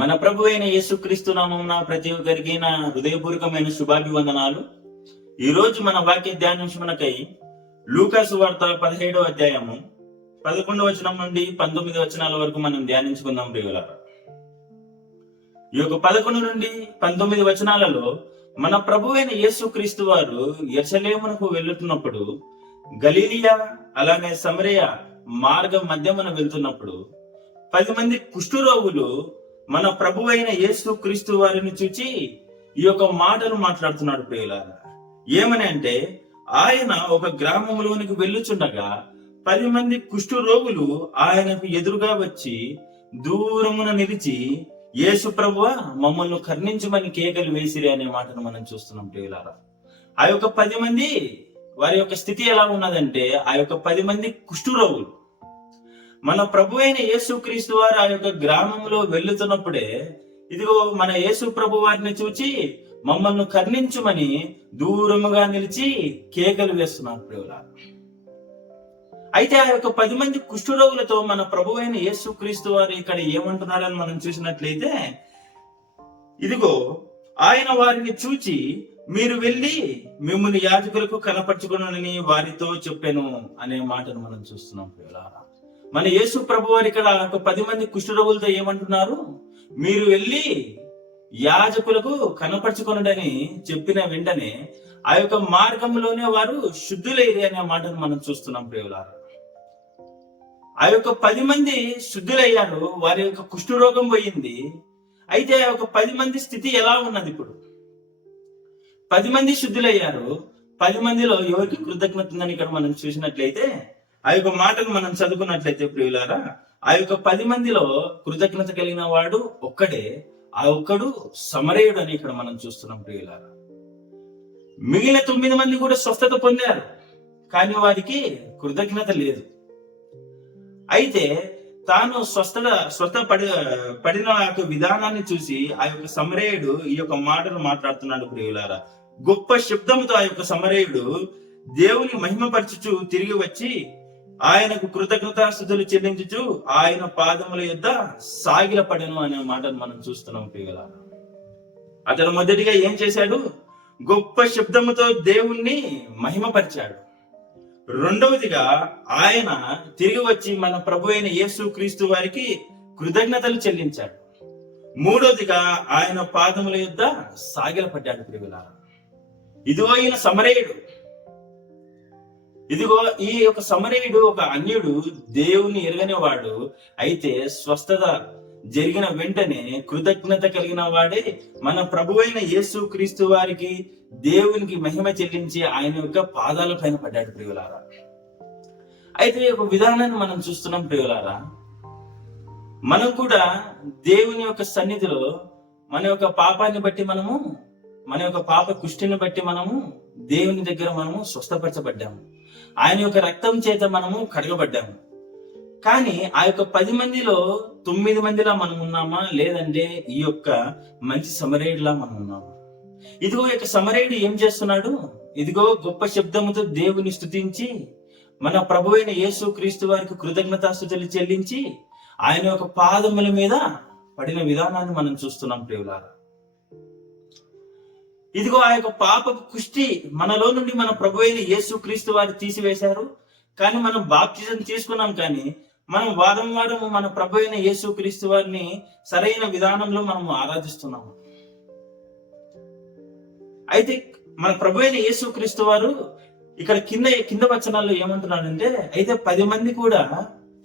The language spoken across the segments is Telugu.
మన ప్రభు అయిన యేసుక్రీస్తు నామమున ప్రతి ఒక్కరికి నా హృదయపూర్వకమైన శుభాభివందనాలు. ఈ రోజు మన వాక్య ధ్యానించుటకై లూకా సువార్త 17వ అధ్యాయము 11వ వచనం నుండి 19 వచనాల వరకు మనం ధ్యానించుకుందాం ప్రియులారా. ఈ యొక్క 11 నుండి 19 వచనాలలో మన ప్రభు అయిన యేసుక్రీస్తు వారు యెరూషలేమునకు వెళ్తున్నప్పుడు, గలిలియా అలానే సమరయ మార్గం మధ్యమున వెళ్తున్నప్పుడు 10 మంది కుష్ఠరోగులు మన ప్రభు అయిన యేసుక్రీస్తు వారిని చూచి ఈ యొక్క మాటను మాట్లాడుతున్నాడు ప్రియులారా. ఏమని అంటే, ఆయన ఒక గ్రామంలోనికి వెళ్ళుచుండగా 10 మంది కుష్ఠరోగులు ఆయనకు ఎదురుగా వచ్చి దూరమున నిలిచి, యేసు ప్రభువా మమ్మల్ని కరుణించమని కేకలు వేసిరి అనే మాటను మనం చూస్తున్నాం ప్రియులారా. ఆ యొక్క 10 మంది వారి యొక్క స్థితి ఎలా ఉన్నదంటే, ఆ యొక్క 10 మంది కుష్ఠరోగులు మన ప్రభు అయిన యేసుక్రీస్తు వారు ఆ యొక్క గ్రామంలో వెళ్తున్నప్పుడే, ఇదిగో మన యేసు ప్రభు వారిని చూచి మమ్మల్ని కరుణించుమని దూరముగా నిలిచి కేకలు వేస్తున్నారు ప్రియులారా. అయితే ఆ యొక్క 10 మంది కుష్ఠరోగులతో మన ప్రభు అయిన యేసుక్రీస్తు వారు ఇక్కడ ఏమంటున్నారని మనం చూసినట్లయితే, ఇదిగో ఆయన వారిని చూచి మీరు వెళ్ళి మిమ్మల్ని యాజకులకు కనపరచుకునని వారితో చెప్పాను అనే మాటను మనం చూస్తున్నాం ప్రియులారా. మన యేసు ప్రభు వారు ఇక్కడ ఒక 10 మంది కుష్ఠరోగులతో ఏమంటున్నారు, మీరు వెళ్ళి యాజకులకు కనపరచుకొనడని చెప్పిన వెంటనే ఆ యొక్క మార్గంలోనే వారు శుద్ధులైరి అనే మాటను మనం చూస్తున్నాం ప్రియులారా. ఆ యొక్క 10 మంది శుద్ధులయ్యారు, వారి యొక్క కుష్ఠరోగం పోయింది. అయితే ఆ యొక్క 10 మంది స్థితి ఎలా ఉన్నది? ఇప్పుడు 10 మంది శుద్ధులయ్యారు, 10 మందిలో ఎవరికి కృతజ్ఞత ఉందని ఇక్కడ మనం చూసినట్లయితే, ఆ యొక్క మాటను మనం చదువుకున్నట్లయితే ప్రియులారా, ఆ యొక్క 10 మందిలో కృతజ్ఞత కలిగిన వాడు ఒక్కడే, ఆ ఒక్కడు సమరయుడు అని ఇక్కడ మనం చూస్తున్నాం ప్రియులారా. మిగిలిన 9 మంది కూడా స్వస్థత పొందారు, కానీ వారికి కృతజ్ఞత లేదు. అయితే తాను పడిన ఆ యొక్క విధానాన్ని చూసి ఆ యొక్క సమరయుడు ఈ యొక్క మాటను మాట్లాడుతున్నాడు ప్రియులారా. గొప్ప శబ్దముతో ఆ యొక్క సమరయుడు దేవుని మహిమపరచుచు తిరిగి వచ్చి ఆయనకు కృతజ్ఞతాస్తుతులు చెల్లించుచు ఆయన పాదముల యొద్ద సాగిలపడెను అనే మాటను మనం చూస్తున్నాం ప్రియులారా. అతడు మొదటిగా ఏం చేశాడు? గొప్ప శబ్దముతో దేవుణ్ణి మహిమపరిచాడు. రెండవదిగా ఆయన తిరిగి వచ్చి మన ప్రభు అయిన యేసుక్రీస్తు వారికి కృతజ్ఞతలు చెల్లించాడు. మూడవదిగా ఆయన పాదముల యొద్ద సాగిలపడ్డాడు ప్రియులారా. ఇదిగో ఈయన సమరయుడు. ఇదిగో ఈ యొక్క సమరయుడు ఒక అన్యుడు, దేవుని ఎరగనివాడు. అయితే స్వస్థత జరిగిన వెంటనే కృతజ్ఞత కలిగిన వాడే మన ప్రభువైన యేసుక్రీస్తు వారికి దేవునికి మహిమ చెల్లించి ఆయన యొక్క పాదాల పైన పడ్డాడు ప్రియులారా. అయితే ఒక విధానాన్ని మనం చూస్తున్నాం ప్రియులారా. మనం కూడా దేవుని యొక్క సన్నిధిలో మన యొక్క పాపాన్ని బట్టి మన యొక్క పాప కుష్టిని బట్టి దేవుని దగ్గర స్వస్థపరచబడ్డాము. ఆయన యొక్క రక్తం చేత కడగబడ్డాము. కానీ ఆ యొక్క 10 మందిలో 9 మందిలా మనం ఉన్నామా, లేదంటే ఈ యొక్క మంచి సమరయుడిలా మనం ఉన్నామా? ఇదిగో ఈ యొక్క సమరయుడు ఏం చేస్తున్నాడు? ఇదిగో గొప్ప శబ్దముతో దేవుని స్తుతించి మన ప్రభు అయిన యేసుక్రీస్తు వారికి కృతజ్ఞతాస్తుతులు చెల్లించి ఆయన యొక్క పాదముల మీద పడిన విధానాన్ని మనం చూస్తున్నాం ప్రియులారా. ఇదిగో ఆ యొక్క పాపపు కుష్టి మనలో నుండి మన ప్రభు అయిన యేసుక్రీస్తు వారు తీసివేశారు. కానీ మనం బాప్తిజం తీసుకున్నాం, కానీ మనం వారం మన ప్రభు అయిన యేసుక్రీస్తు వారిని సరైన విధానంలో ఆరాధిస్తున్నాము. అయితే మన ప్రభు అయిన యేసుక్రీస్తు వారు ఇక్కడ కింద వచనాల్లో ఏమంటున్నాడంటే, అయితే 10 మంది కూడా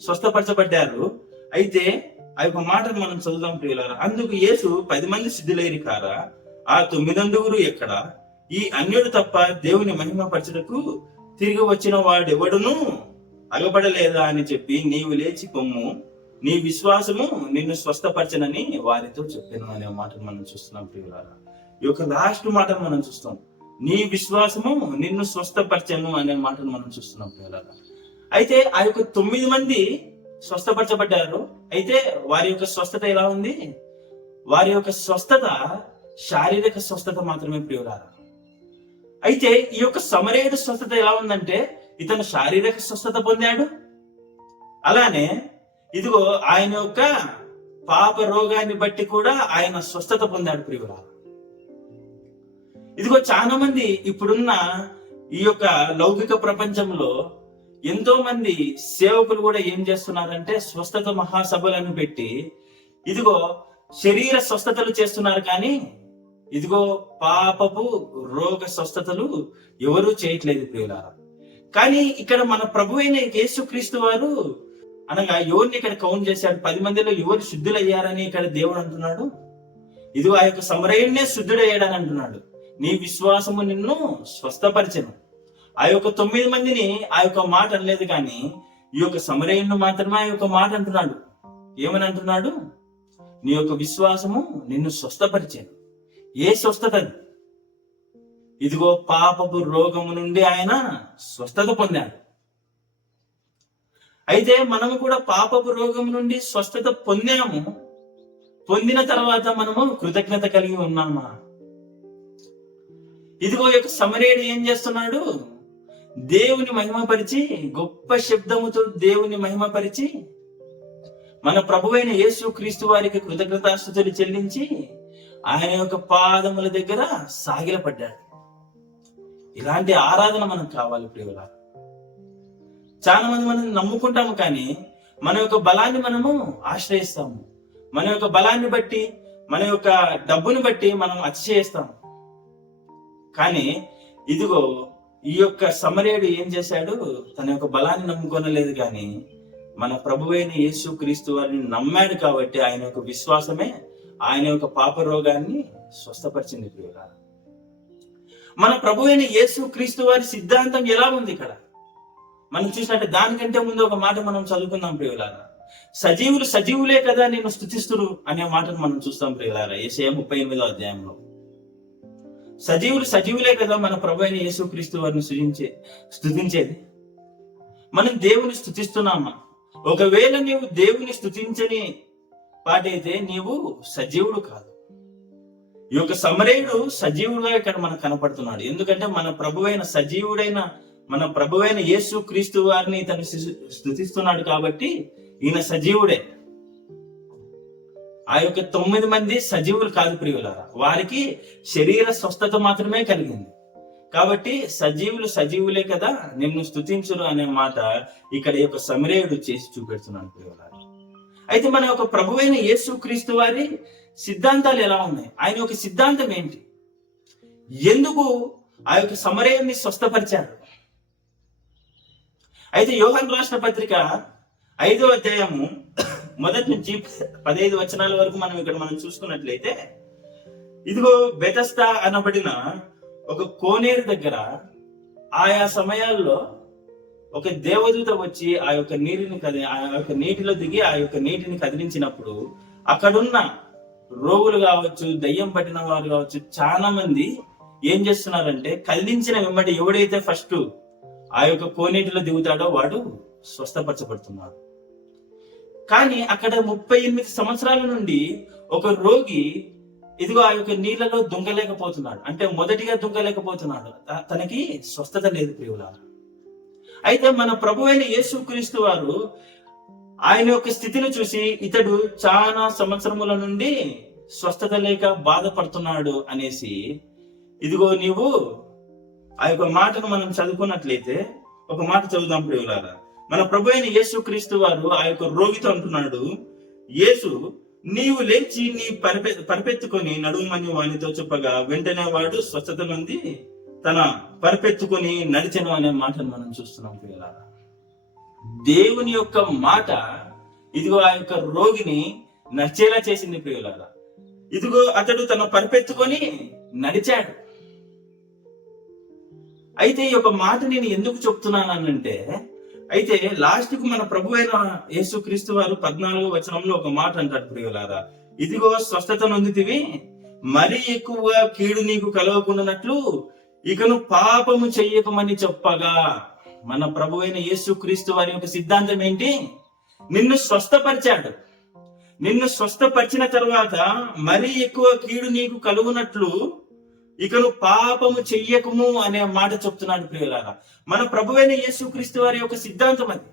స్వస్థపరచబడ్డారు. అయితే ఆ యొక్క మాటను మనం చదువుదాం ప్రియులారా. అందుకు యేసు 10 మంది సిద్ధులైరి కారా, ఆ 9 ఎక్కడ? ఈ అన్యుడు తప్ప దేవుని మహిమపరచుటకు తిరిగి వచ్చిన వాడెవడును అగపడలేదా అని చెప్పి, నీవు లేచి పొమ్ము, నీ విశ్వాసము నిన్ను స్వస్థపరచనని వారితో చెప్పాను అనే మాటను మనం చూస్తున్నాం ప్రియులారా. ఈ యొక్క లాస్ట్ మాటను మనం చూస్తాం, నీ విశ్వాసము నిన్ను స్వస్థపరచను అనే మాటను మనం చూస్తున్నాం ప్రియులారా. అయితే ఆ యొక్క 9 మంది స్వస్థపరచబడ్డారు. అయితే వారి యొక్క స్వస్థత ఎలా ఉంది? వారి యొక్క స్వస్థత శారీరక స్వస్థత మాత్రమే ప్రియులారా. అయితే ఈ యొక్క సమరయుడు స్వస్థత ఎలా ఉందంటే, ఇతను శారీరక స్వస్థత పొందాడు. అలానే ఇదిగో ఆయన యొక్క పాప రోగాన్ని బట్టి కూడా ఆయన స్వస్థత పొందాడు ప్రియులారా. ఇదిగో చాలా మంది ఇప్పుడున్న ఈ యొక్క లౌకిక ప్రపంచంలో ఎంతో మంది సేవకులు కూడా ఏం చేస్తున్నారంటే స్వస్థత మహాసభలను పెట్టి ఇదిగో శరీర స్వస్థతలు చేస్తున్నారు, కానీ ఇదిగో పాపపు రోగ స్వస్థతలు ఎవరూ చేయట్లేదు ప్రియులారా. కానీ ఇక్కడ మన ప్రభు అయిన యేసుక్రీస్తు వారు అనగా ఎవరిని ఇక్కడ కౌంట్ చేశాడు? 10 మందిలో ఎవరు శుద్ధులయ్యారని ఇక్కడ దేవుడు అంటున్నాడు? ఇదిగో ఆ యొక్క సమరయుడినే శుద్ధుడయ్యాడని అంటున్నాడు. నీ విశ్వాసము నిన్ను స్వస్థపరిచెను. ఆ యొక్క 9 మందిని ఆ యొక్క మాట అనలేదు, కానీ ఈ యొక్క సమరయుడిని మాత్రమే ఆ యొక్క మాట అంటున్నాడు. ఏమని అంటున్నాడు? నీ యొక్క విశ్వాసము నిన్ను స్వస్థపరిచాను. ఏ స్వస్థత? ఇదిగో పాపపు రోగము నుండి ఆయన స్వస్థత పొందాడు. అయితే మనము కూడా పాపపు రోగం నుండి స్వస్థత పొందాము. పొందిన తర్వాత మనము కృతజ్ఞత కలిగి ఉన్నామా? ఇదిగో యొక్క సమరయుడు ఏం చేస్తున్నాడు? దేవుని మహిమపరిచి, గొప్ప శబ్దముతో దేవుని మహిమపరిచి మన ప్రభువైన యేసుక్రీస్తు వారికి కృతజ్ఞతాస్తుతులు చెల్లించి ఆయన యొక్క పాదముల దగ్గర సాగిలపడ్డాడు. ఇలాంటి ఆరాధన మనకు కావాలి ప్రియులారా. చాలా మంది మనం నమ్ముకుంటాము, కానీ మన యొక్క బలాన్ని మనము ఆశ్రయిస్తాము. మన యొక్క బలాన్ని బట్టి, మన యొక్క డబ్బుని బట్టి మనం అతిశయిస్తాము. కానీ ఇదిగో ఈ యొక్క సమరయుడు ఏం చేశాడు? తన యొక్క బలాన్ని నమ్ముకొనలేదు, కానీ మన ప్రభువైన యేసుక్రీస్తు వారిని నమ్మాడు. కాబట్టి ఆయన యొక్క విశ్వాసమే ఆయన యొక్క పాప రోగాన్ని స్వస్థపరిచింది ప్రియులారా. మన ప్రభువైన యేసుక్రీస్తు వారి సిద్ధాంతం ఎలా ఉంది ఇక్కడ మనం చూసినట్టు? దానికంటే ముందు ఒక మాట మనం చదువుకుందాం ప్రియులారా. సజీవులు సజీవులే కదా నేను స్తుతిస్తురు అనే మాటను మనం చూస్తాం ప్రియులారా. యెషయా 38వ అధ్యాయంలో సజీవులు సజీవులే కదా మన ప్రభువైన యేసుక్రీస్తు వారిని స్తుతించేది. మనం దేవుని స్తుతిస్తున్నామా? ఒకవేళ నీవు దేవుని స్తుతించని పాటైతే నీవు సజీవుడు కాదు. ఈ యొక్క సమరయుడు సజీవుడుగా ఇక్కడ మనకు కనపడుతున్నాడు. ఎందుకంటే మన ప్రభువైన సజీవుడైన మన ప్రభువైన యేసుక్రీస్తు వారిని తను స్తుతిస్తున్నాడు కాబట్టి ఈయన సజీవుడే. ఆ యొక్క 9 మంది సజీవులు కాదు ప్రియులారా. వారికి శరీర స్వస్థత మాత్రమే కలిగింది. కాబట్టి సజీవులు సజీవులే కదా నిన్ను స్తుతించురు అనే మాట ఇక్కడ యొక్క సమరయుడు చేసి చూపెడుతున్నాడు ప్రియులారా. అయితే మన యొక్క ప్రభువైన యేసుక్రీస్తు వారి సిద్ధాంతాలు ఎలా ఉన్నాయి? ఆయన యొక్క సిద్ధాంతం ఏంటి? ఎందుకు ఆ యొక్క సమరయుడిని స్వస్థపరిచాడు? అయితే యోహాను రాసిన పత్రిక 5వ అధ్యాయము 1 నుంచి 15 వచనాల వరకు మనం చూసుకున్నట్లయితే ఇదిగో బెతస్దా అనబడిన ఒక కోనేరు దగ్గర ఆయా సమయాల్లో ఒక దేవదూత వచ్చి ఆ యొక్క నీటిలో దిగి ఆ యొక్క నీటిని కదిలించినప్పుడు అక్కడున్న రోగులు కావచ్చు, దయ్యం పట్టిన వారు కావచ్చు, చాలా మంది ఏం చేస్తున్నారంటే కదిలించిన వెంబడి ఎవడైతే ఫస్ట్ ఆ యొక్క కోనేటిలో దిగుతాడో వాడు స్వస్థపరచబడుతున్నాడు. కానీ అక్కడ 38 సంవత్సరాల నుండి ఒక రోగి ఇదిగో ఆ యొక్క నీళ్లలో దుంగలేకపోతున్నాడు. అంటే మొదటిగా దుంగలేకపోతున్నాడు, తనకి స్వస్థత లేదు ప్రియులారా. అయితే మన ప్రభువైన యేసుక్రీస్తు వారు ఆయన యొక్క స్థితిని చూసి ఇతడు చాలా సంవత్సరముల నుండి స్వస్థత లేక బాధపడుతున్నాడు అనేసి ఇదిగో నీవు ఆ యొక్క మాటను మనం చదువుకున్నట్లయితే ఒక మాట చదువుదాం ప్రియులారా. మన ప్రభువైన యేసుక్రీస్తు వారు ఆ యొక్క రోగితో అంటున్నాడు, యేసు నీవు లేచి నీ పరిపెత్తుకొని నడుమని వానితో చెప్పగా వెంటనే వాడు స్వస్థత నుండి తన పరిపెత్తుకొని నడిచెను అనే మాటను మనం చూస్తున్నాం ప్రియులారా. దేవుని యొక్క మాట ఇదిగో ఆ యొక్క రోగిని నడిచేలా చేసింది ప్రియులారా. ఇదిగో అతడు తన పరిపెత్తుకొని నడిచాడు. అయితే ఈ యొక్క మాట నేను ఎందుకు చెప్తున్నానంటే, అయితే లాస్ట్ కు మన ప్రభువైన యేసుక్రీస్తు వారు 14వ వచనంలో ఒక మాట అంటాడు ప్రియులారా. ఇదిగో స్వస్థత నొందితివి, మరీ ఎక్కువగా కీడు నీకు కలగకుండానట్లు ఇకను పాపము చెయ్యకమని చెప్పగా, మన ప్రభువైన యేసుక్రీస్తు వారి యొక్క సిద్ధాంతం ఏంటి? నిన్ను స్వస్థపరిచాడు. నిన్ను స్వస్థపరిచిన తర్వాత మరీ ఎక్కువ కీడు నీకు కలుగునట్లు ఇకను పాపము చెయ్యకము అనే మాట చెప్తున్నాడు ప్రియులారా. మన ప్రభువైన యేసుక్రీస్తు వారి యొక్క సిద్ధాంతం అది.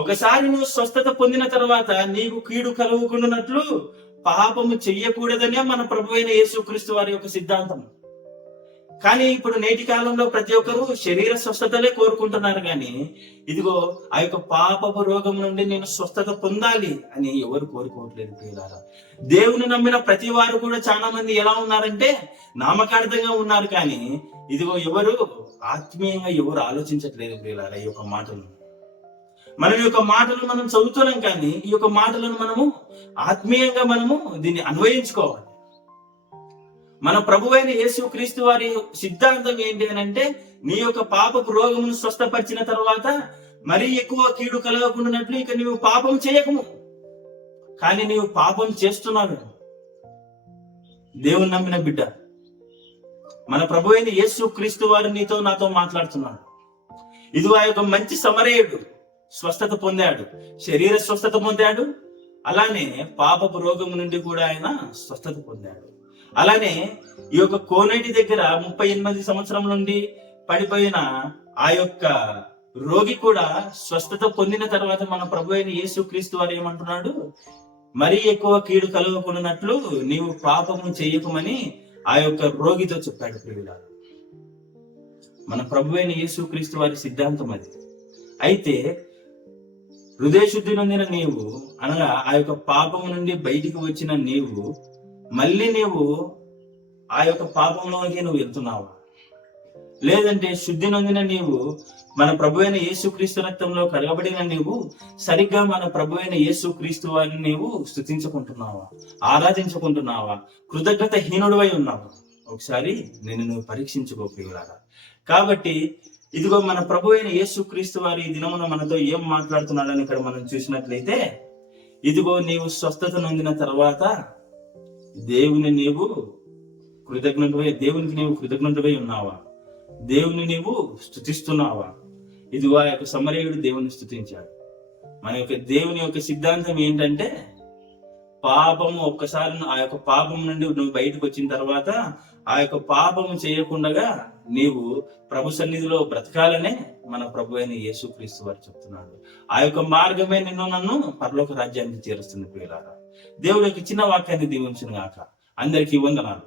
ఒకసారి నువ్వు స్వస్థత పొందిన తర్వాత నీకు కీడు కలుగుకున్నట్లు పాపము చెయ్యకూడదనే మన ప్రభు అయిన యేసుక్రీస్తు వారి యొక్క సిద్ధాంతం. కానీ ఇప్పుడు నేటి కాలంలో ప్రతి ఒక్కరు శరీర స్వస్థతలే కోరుకుంటున్నారు, కానీ ఇదిగో ఆ యొక్క పాపపు రోగం నుండి నేను స్వస్థత పొందాలి అని ఎవరు కోరుకోవట్లేదు ప్రియులారా. దేవుని నమ్మిన ప్రతి వారు కూడా చాలా మంది ఎలా ఉన్నారంటే నామకార్థంగా ఉన్నారు, కానీ ఇదిగో ఎవరు ఆత్మీయంగా ఎవరు ఆలోచించట్లేదు ప్రియులారా. ఈ యొక్క మాటలు ఈ యొక్క మాటలు మనం చదువుతున్నాం, కానీ ఈ యొక్క మాటలను మనము ఆత్మీయంగా మనము దీన్ని అన్వయించుకోవాలి. మన ప్రభువైన యేసుక్రీస్తు వారి సిద్ధాంతం ఏంటి అని అంటే, నీ యొక్క పాపపు రోగమును స్వస్థపరిచిన తర్వాత మరీ ఎక్కువ కీడు కలగకుండానట్లు ఇక నీవు పాపం చేయకము. కానీ నీవు పాపం చేస్తున్నావు. దేవుని నమ్మిన బిడ్డ, మన ప్రభువైన యేసుక్రీస్తు వారు నీతో నాతో మాట్లాడుతున్నాడు. ఇదిగో ఆ యొక్క మంచి సమరయుడు స్వస్థత పొందాడు, శరీర స్వస్థత పొందాడు, అలానే పాపపు రోగము నుండి కూడా ఆయన స్వస్థత పొందాడు. అలానే ఈ యొక్క కోనేటి దగ్గర 38 సంవత్సరం నుండి పడిపోయిన ఆ యొక్క రోగి కూడా స్వస్థత పొందిన తర్వాత మన ప్రభు అయిన యేసుక్రీస్తు వారు ఏమంటున్నాడు, మరీ ఎక్కువ కీడు కలగకున్నట్లు నీవు పాపము చేయకమని ఆ యొక్క రోగితో చెప్పాడు ప్రియులారా. మన ప్రభు అయిన యేసుక్రీస్తు వారి సిద్ధాంతం అది. అయితే హృదయ శుద్ధి నొందిన నీవు, అనగా ఆ యొక్క పాపము నుండి బయటికి వచ్చిన నీవు మళ్ళీ నీవు ఆ యొక్క పాపంలోకి నువ్వు వెళ్తున్నావా? లేదంటే శుద్ధి నొందిన నీవు మన ప్రభు అయిన యేసుక్రీస్తు రక్తంలో కడగబడిన నీవు సరిగ్గా మన ప్రభు అయిన యేసుక్రీస్తు వారిని నీవు స్తుతించుకుంటున్నావా, ఆరాధించుకుంటున్నావా, కృతజ్ఞత హీనుడివై ఉన్నావా? ఒకసారి నువ్వు పరీక్షించుకో ప్రియులారా. కాబట్టి ఇదిగో మన ప్రభు అయిన యేసుక్రీస్తు వారి దినమున మనతో ఏం మాట్లాడుతున్నాడని ఇక్కడ మనం చూసినట్లయితే, ఇదిగో నీవు స్వస్థత నొందిన తర్వాత దేవునికి నీవు కృతజ్ఞతవై ఉన్నావా? దేవుని నీవు స్తుతిస్తున్నావా? ఇదిగో ఆ యొక్క సమరయుడు దేవుని స్తుతించాడు. మన యొక్క దేవుని యొక్క సిద్ధాంతం ఏంటంటే, పాపము ఒక్కసారి ఆ యొక్క పాపం నుండి నువ్వు బయటకు వచ్చిన తర్వాత ఆ యొక్క పాపము చేయకుండా నీవు ప్రభు సన్నిధిలో బ్రతకాలనే మన ప్రభు అయిన యేసుక్రీస్తు వారు చెప్తున్నాడు. ఆ యొక్క మార్గమే నన్ను పరలోక రాజ్యానికి చేరుస్తుంది ప్రియులారా. దేవుడి యొక్క చిన్న వాక్యాన్ని దీవించును గాక. అందరికీ వందనాలు.